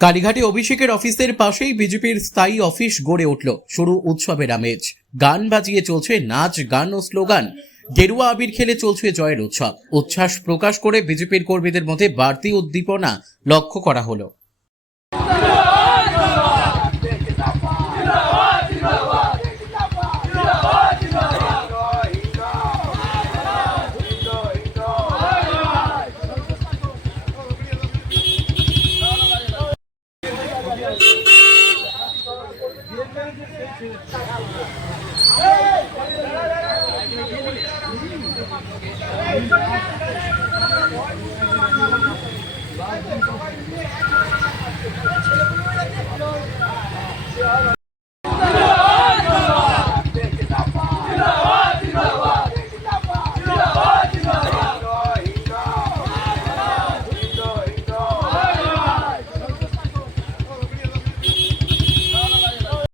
কালীঘাটে অভিষেকের অফিসের পাশেই বিজেপির স্থায়ী অফিস গড়ে উঠল। শুরু উৎসবের আমেজ, গান বাজিয়ে চলছে নাচ গান ও স্লোগান, গেরুয়া আবির খেলে চলছে জয়ের উৎসব। উচ্ছ্বাস প্রকাশ করে বিজেপির কর্মীদের মধ্যে বাড়তি উদ্দীপনা লক্ষ্য করা হলো। Hey!